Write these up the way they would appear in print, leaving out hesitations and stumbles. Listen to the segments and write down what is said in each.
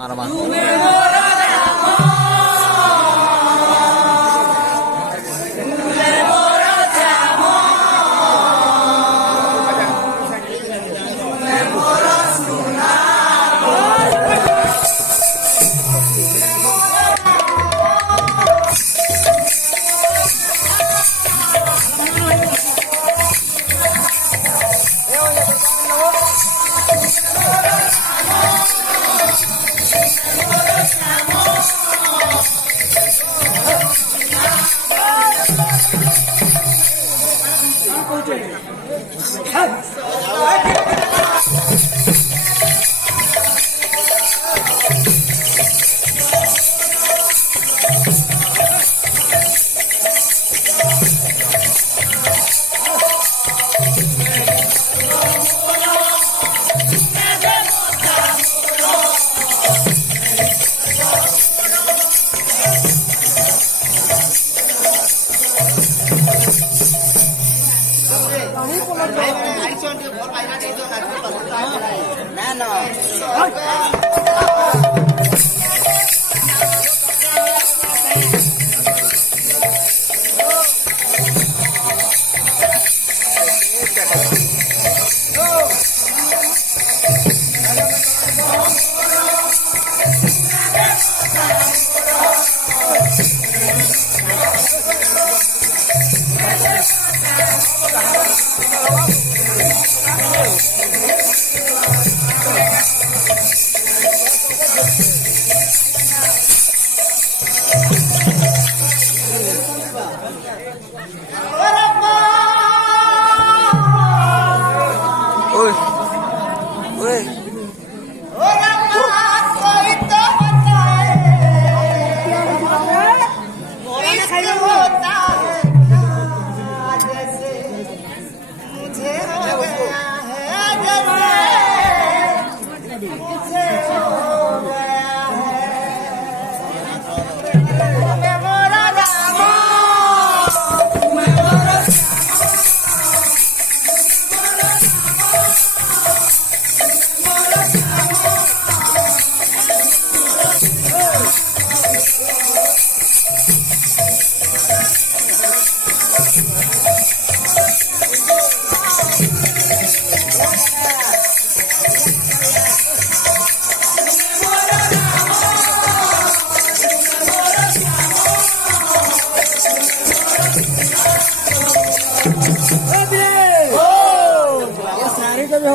ମାରମା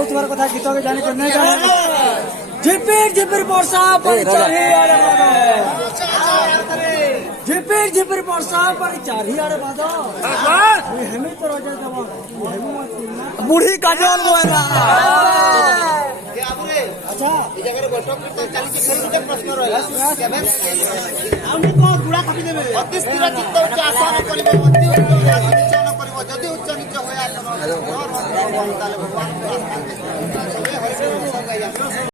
तुम्हारा कथा गीत के जाने करने झिपिर झिपिर वर्षा पर चारिआडे झिपिर झिपिर वर्षा पर चारिआडे बादो हेमी तो राजा देव बुढ़ी काजल बोला अच्छा ई जगह रे बैठक चली कि फेर गुटे प्रश्न रहला केबे आउनी को गुडा खापी देबे अति स्थिर चित्त उच्च आसन करिवे अति उच्च निचन करिवे जदि उच्च निच होया ताले भगवान